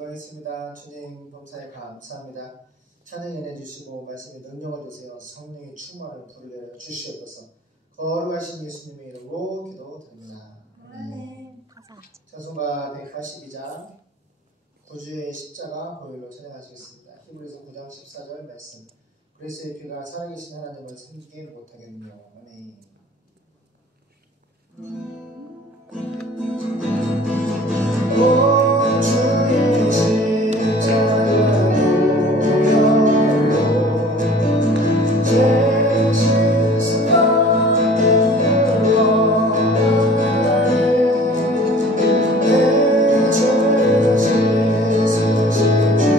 기도하겠습니다. 주님 범사에 감사합니다. 찬양 은혜 주시고 말씀에 능력을 주세요. 성령의 충만을 부르게 주시옵소서. 거룩하신 예수님의 이름으로 기도드립니다. 찬송가 182장 구주의 십자가 보혈로 찬양하시겠습니다. 히브리서 9장 14절 말씀. 그리스도의 피가 살아계신 하나님을 섬기게 못하겠네요. 아멘. 오 주의 십자가 보혈로 제 신성을 원하네. 내 죄를 씻으신 주의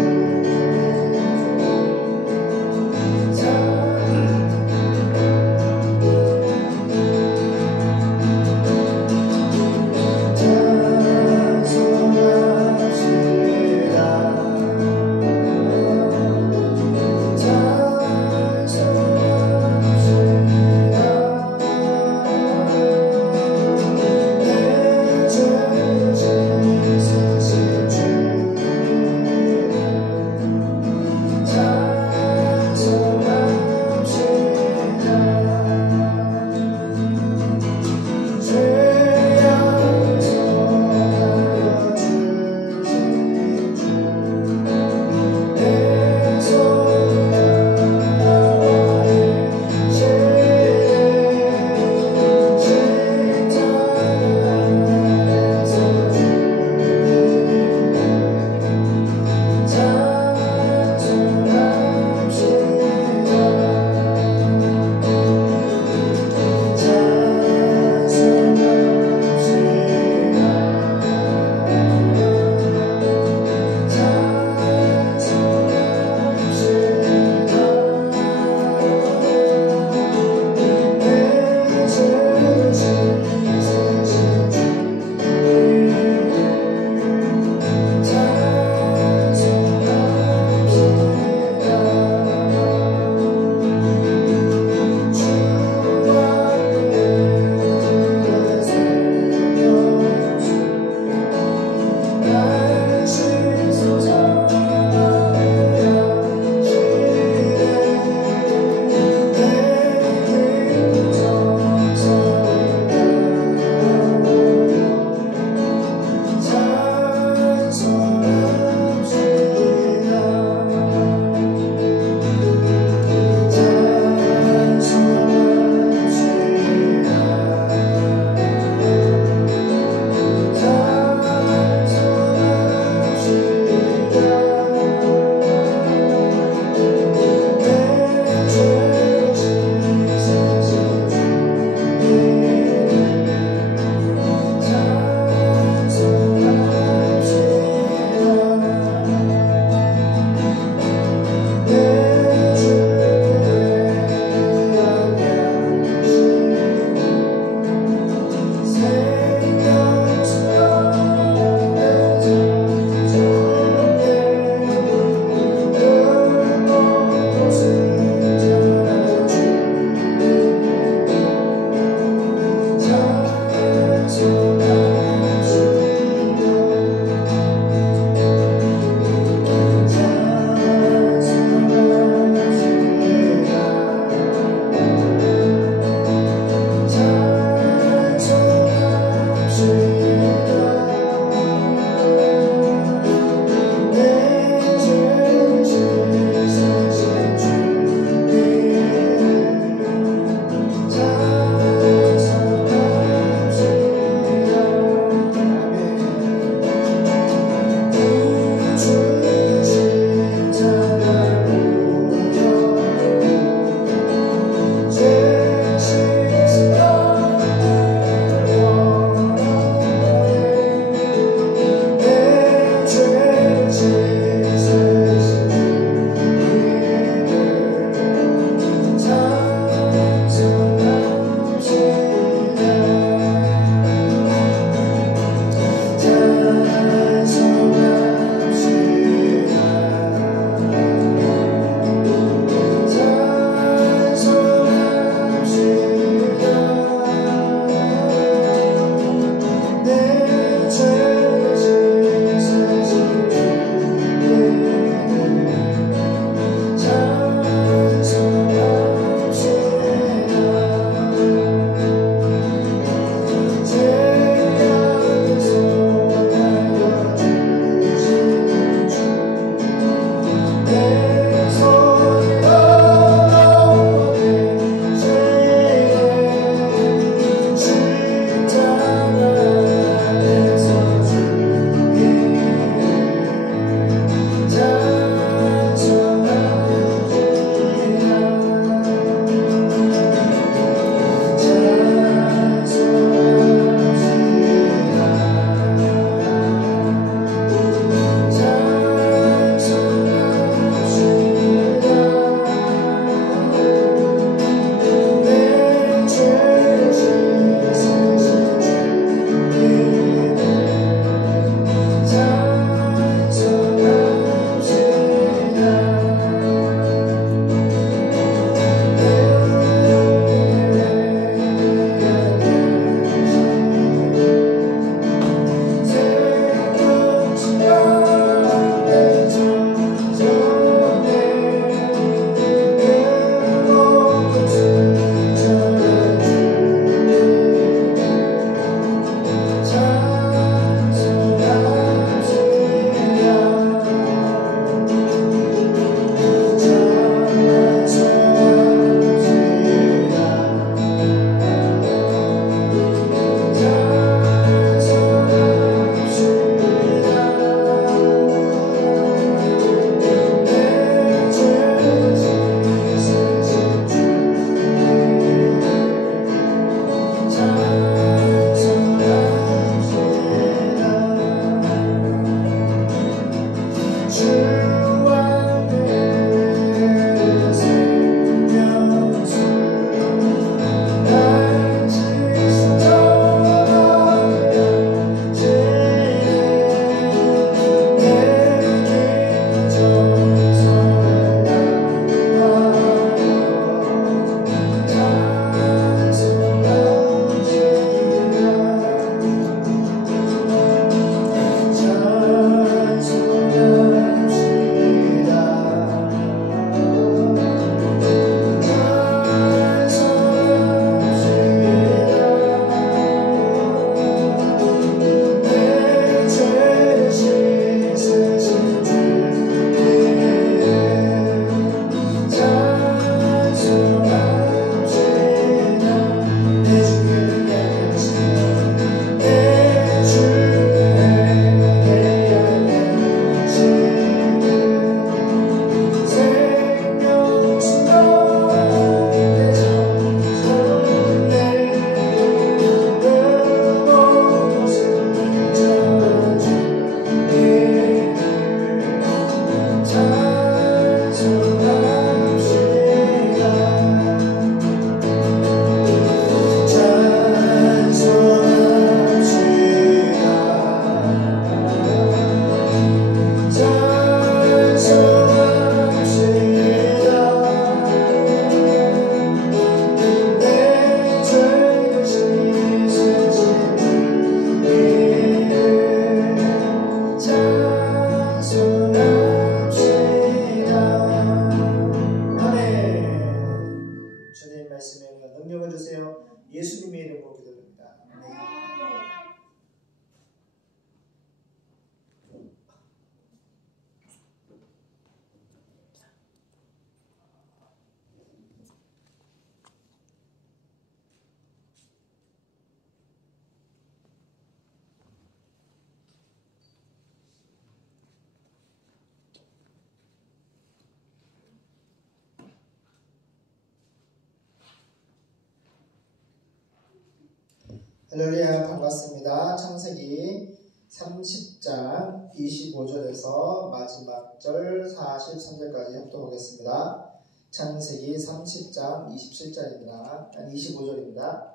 할렐루야 반갑습니다. 창세기 30장 25절에서 마지막 절 43절까지 합독하겠습니다. 창세기 30장 27절입니다. 아니 25절입니다.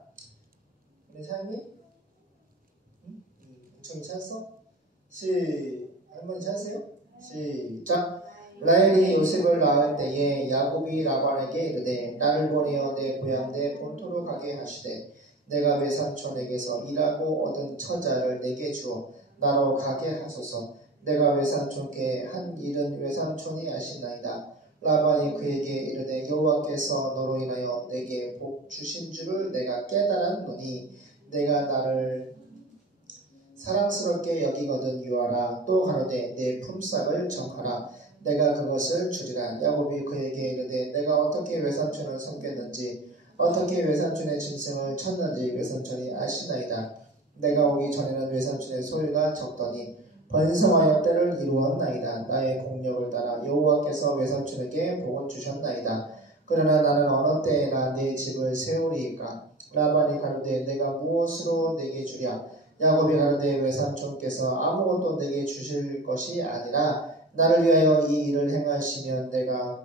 우리 사장님? 웅청이 찾았어? 할머니 찾으세요? 시작! 라헬이 요셉을 낳을 때에 야곱이 라반에게 이르되 나를 보내어 내 고향 내 본토로 가게 하시되 내가 외삼촌에게서 일하고 얻은 처자를 내게 주어 나로 가게 하소서. 내가 외삼촌께 한 일은 외삼촌이 아시나이다. 라반이 그에게 이르되 여호와께서 너로 인하여 내게 복 주신 줄을 내가 깨달았노니 내가 나를 사랑스럽게 여기거든 유하라. 또 가로되 내 품삯을 정하라. 내가 그것을 주리라. 야곱이 그에게 이르되 내가 어떻게 외삼촌을 섬겼는지 어떻게 외삼촌의 짐승을 쳤는지 외삼촌이 아시나이다. 내가 오기 전에는 외삼촌의 소유가 적더니 번성하여 때를 이루었나이다. 나의 공력을 따라 여호와께서 외삼촌에게 복을 주셨나이다. 그러나 나는 어느 때에나 내 집을 세우리이까. 라반이 가로되 내가 무엇으로 내게 주랴. 야곱이 가로되 외삼촌께서 아무것도 내게 주실 것이 아니라 나를 위하여 이 일을 행하시면 내가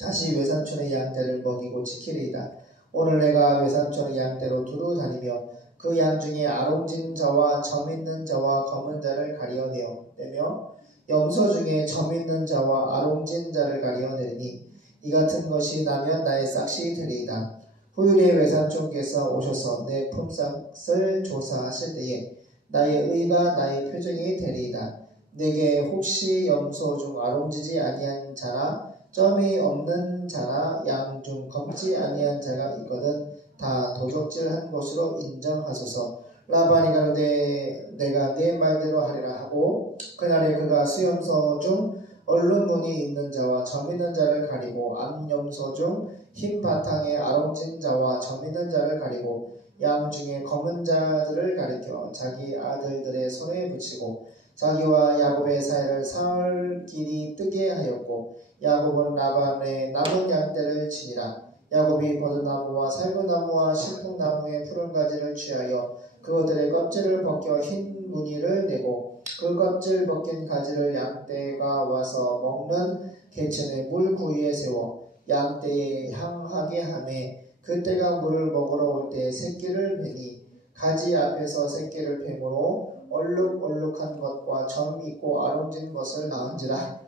다시 외삼촌의 양떼를 먹이고 지키리이다. 오늘 내가 외삼촌의 양떼로 두루 다니며 그 양 중에 아롱진 자와 점 있는 자와 검은 자를 가리어내며 염소 중에 점 있는 자와 아롱진 자를 가리어내리니 이 같은 것이 나면 나의 싹이 되리이다. 후일에 외삼촌께서 오셔서 내 품삯을 조사하실 때에 나의 의가 나의 표정이 되리이다. 내게 혹시 염소 중 아롱지지 아니한 자나 점이 없는 자나 양 중 검지 아니한 자가 있거든 다 도적질한 것으로 인정하소서. 라반이 가로되 내가 네 말대로 하리라 하고 그날에 그가 수염소 중 얼룩무늬 있는 자와 점 있는 자를 가리고 암염소 중 흰 바탕에 아롱진 자와 점 있는 자를 가리고 양 중에 검은 자들을 가리켜 자기 아들들의 손에 붙이고 자기와 야곱의 사이를 사흘 길이 뜨게 하였고 야곱은 라반의 남은 양떼를 치니라. 야곱이 버드나무와 살구나무와 신풍나무의 푸른 가지를 취하여 그것들의 껍질을 벗겨 흰 무늬를 내고 그 껍질 벗긴 가지를 양떼가 와서 먹는 개천의 물 구위에 세워 양떼에 향하게 하매 그때가 물을 먹으러 올 때 새끼를 베니 가지 앞에서 새끼를 뱀으로 얼룩얼룩한 것과 점 있고 아롱진 것을 낳은지라.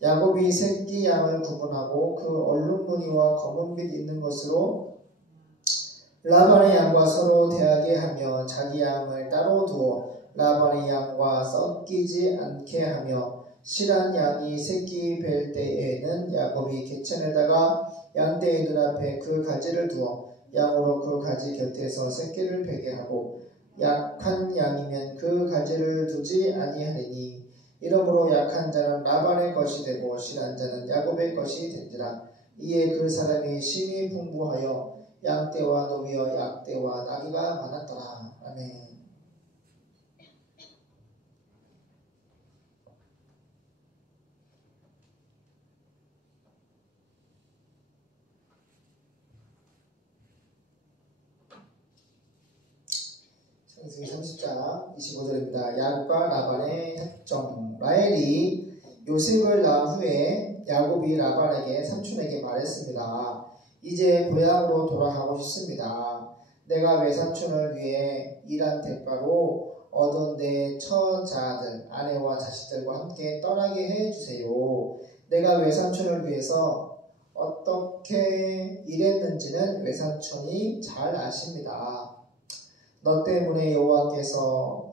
야곱이 새끼 양을 구분하고 그 얼룩무늬와 검은빛 있는 것으로 라반의 양과 서로 대하게 하며 자기 양을 따로 두어 라반의 양과 섞이지 않게 하며 실한 양이 새끼 뵐 때에는 야곱이 개천에다가 양떼의 눈앞에 그 가지를 두어 양으로 그 가지 곁에서 새끼를 베게 하고 약한 양이면 그 가지를 두지 아니하리니 이러므로 약한 자는 라반의 것이 되고 실한 자는 야곱의 것이 된지라. 이에 그 사람이 심히 풍부하여 양떼와 노비와 약떼와 나귀가 많았더라. 아멘. 창세기 30장 25절입니다. 야곱과 라반의 협정. 라헬이 요셉을 낳은 후에 야곱이 라반에게 삼촌에게 말했습니다. 이제 고향으로 돌아가고 싶습니다. 내가 외삼촌을 위해 일한 대가로 얻은 내 처자들, 아내와 자식들과 함께 떠나게 해주세요. 내가 외삼촌을 위해서 어떻게 일했는지는 외삼촌이 잘 아십니다. 너 때문에 여호와께서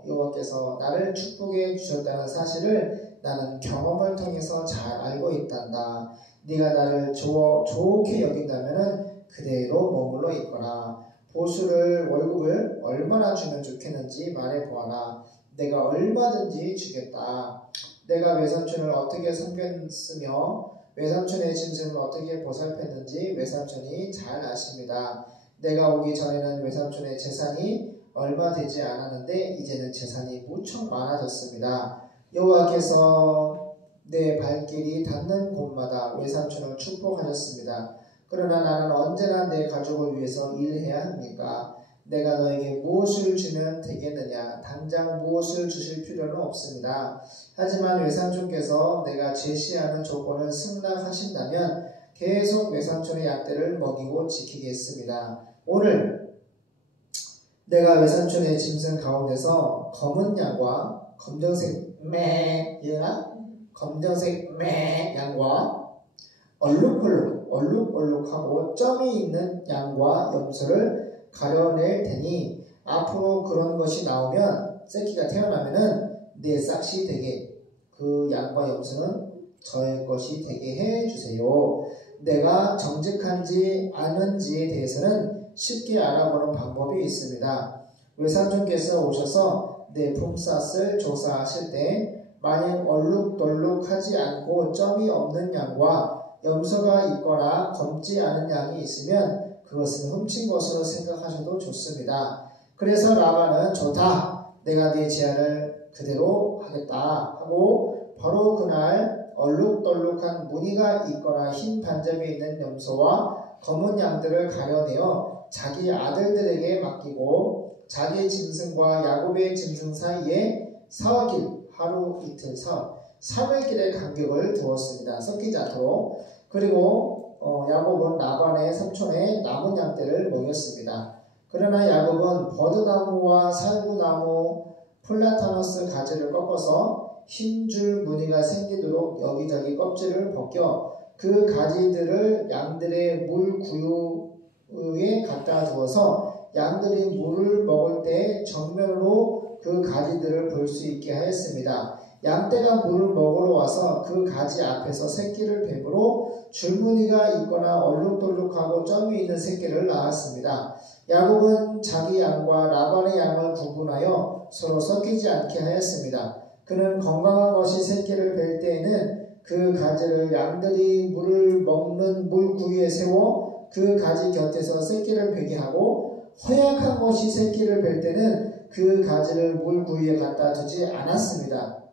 나를 축복해 주셨다는 사실을 나는 경험을 통해서 잘 알고 있단다. 네가 나를 좋게 여긴다면 그대로 머물러 있거라. 월급을 얼마나 주면 좋겠는지 말해보아라. 내가 얼마든지 주겠다. 내가 외삼촌을 어떻게 섬겼으며 외삼촌의 짐승을 어떻게 보살폈는지 외삼촌이 잘 아십니다. 내가 오기 전에는 외삼촌의 재산이 얼마 되지 않았는데 이제는 재산이 무척 많아졌습니다. 여호와께서 내 발길이 닿는 곳마다 외삼촌을 축복하셨습니다. 그러나 나는 언제나 내 가족을 위해서 일해야 합니까? 내가 너에게 무엇을 주면 되겠느냐? 당장 무엇을 주실 필요는 없습니다. 하지만 외삼촌께서 내가 제시하는 조건을 승낙하신다면 계속 외삼촌의 양떼를 먹이고 지키겠습니다. 오늘 내가 외삼촌의 짐승 가운데서 검은 양과 검정색 양과 얼룩하고 점이 있는 양과 염소를 가려낼 테니 앞으로 그런 것이 나오면 새끼가 태어나면은 내 싹이 되게 그 양과 염소는 저의 것이 되게 해주세요. 내가 정직한지 아는지에 대해서는 쉽게 알아보는 방법이 있습니다. 외삼촌께서 오셔서 내 품삯을 조사하실 때 만약 얼룩덜룩하지 않고 점이 없는 양과 염소가 있거나 검지 않은 양이 있으면 그것은 훔친 것으로 생각하셔도 좋습니다. 그래서 라반은 좋다. 내가 네 제안을 그대로 하겠다 하고 바로 그날 얼룩덜룩한 무늬가 있거나 흰 반점이 있는 염소와 검은 양들을 가려내어 자기 아들들에게 맡기고 자기 짐승과 야곱의 짐승 사이에 사흘길 하루 이틀 사흘 3일길의 간격을 두었습니다. 섞이지 않도록. 그리고 야곱은 라반의 삼촌의 남은 양떼를 먹였습니다. 그러나 야곱은 버드나무와 살구나무 플라타너스 가지를 꺾어서 흰줄 무늬가 생기도록 여기저기 껍질을 벗겨 그 가지들을 양들의 물 구유에 갖다 두어서 양들이 물을 먹을 때 정면으로 그 가지들을 볼 수 있게 하였습니다. 양떼가 물을 먹으러 와서 그 가지 앞에서 새끼를 뱀으로 줄무늬가 있거나 얼룩덜룩하고 점이 있는 새끼를 낳았습니다. 야곱은 자기 양과 라반의 양을 구분하여 서로 섞이지 않게 하였습니다. 그는 건강한 것이 새끼를 뵐 때에는 그 가지를 양들이 물을 먹는 물구유에 세워 그 가지 곁에서 새끼를 베게 하고 허약한 것이 새끼를 뵐 때는 그 가지를 물구유에 갖다 두지 않았습니다.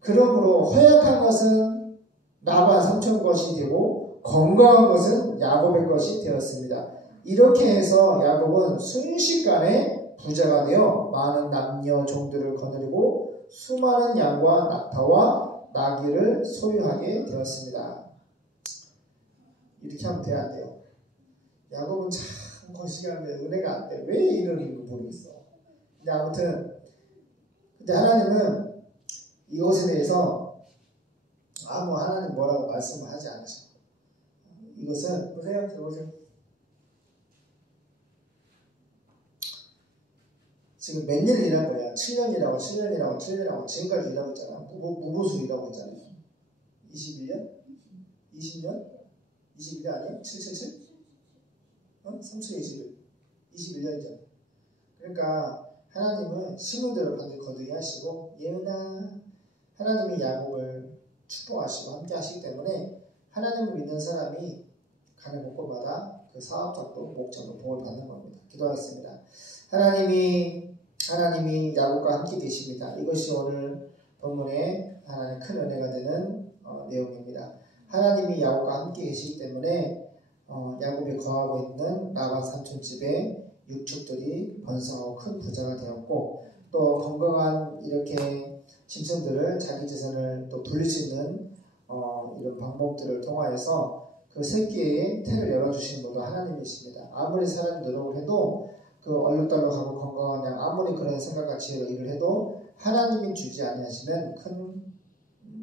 그러므로 허약한 것은 라반 삼촌 것이 되고 건강한 것은 야곱의 것이 되었습니다. 이렇게 해서 야곱은 순식간에 부자가 되어 많은 남녀 종들을 거느리고 수많은 양과 낙타와 나귀를 소유하게 되었습니다. 이렇게 하면 돼야 안 돼요? 야곱은 참 거시기한데 은혜가 안 돼. 왜 이러는지 모르겠어. 근데 아무튼 근데 하나님은 이것에 대해서 하나님 뭐라고 말씀을 하지 않으셔. 이것은 보세요. 보세요. 지금 몇 년 일한 거야? 7년이라고 지금까지 일하고 있잖아. 무보수 일하고 있잖아. 21년? 20년? 21년 아니에요? 777? 3721. 21년이잖아. 그러니까 하나님은 신호대로 반드시 거두게 하시고 예은아 하나님이 야곱을 축복하시고 함께 하시기 때문에 하나님을 믿는 사람이 가는 곳곳마다 그 사업작도 목적으로 복을 받는 겁니다. 기도하겠습니다. 하나님이 야곱과 함께 계십니다. 이것이 오늘 본문에 하나님의 큰 은혜가 되는 내용입니다. 하나님이 야곱과 함께 계시기 때문에 야곱이 거하고 있는 라반 삼촌 집에 육축들이 번성하고 큰 부자가 되었고 또 건강한 이렇게 짐승들을 자기 재산을 또 불릴 수 있는 이런 방법들을 통하여서 그 새끼의 태를 열어주시는 분도 하나님이십니다. 아무리 사람이 노력을 해도 그 얼룩덜룩하고 건강한 양 아무리 그런 생각과 지혜로 일을 해도 하나님이 주지 아니하시면 큰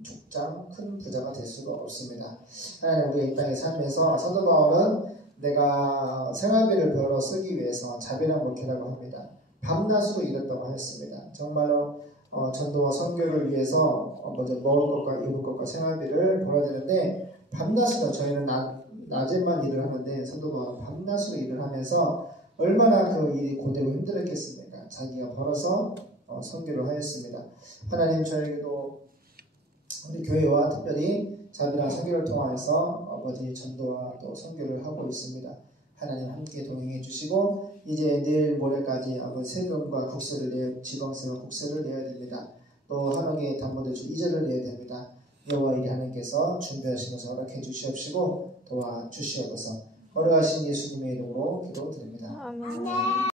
족장, 큰 부자가 될 수가 없습니다. 하나님 우리가 이 땅에 살면서 사도 바울은 내가 생활비를 벌어 쓰기 위해서 자비랑 목회라고 합니다. 밤낮으로 일했다고 하였습니다. 정말로 전도와 선교를 위해서 먼저 먹을 것과 입을 것과 생활비를 벌어야 되는데 밤낮으로 저희는 낮에만 일을 하는데 사도 바울은 밤낮으로 일을 하면서 얼마나 그 일이 고되고 힘들었겠습니까? 자기가 벌어서 선교를 하였습니다. 하나님 저에게도 우리 교회와 특별히 자비랑 선교를 통하여서 아버지 전도와 또 선교를 하고 있습니다. 하나님 함께 동행해 주시고 이제 내일 모레까지 아버지 세금과 국세를 지방세와 국세를 내야 됩니다. 또 한옥의 담보대출 이자를 내야 됩니다. 여호와 이 하나님께서 준비하신 것을 허락해 주시옵시고 도와주시옵소서. 거룩하신 예수님의 이름으로 기도드립니다. 아멘.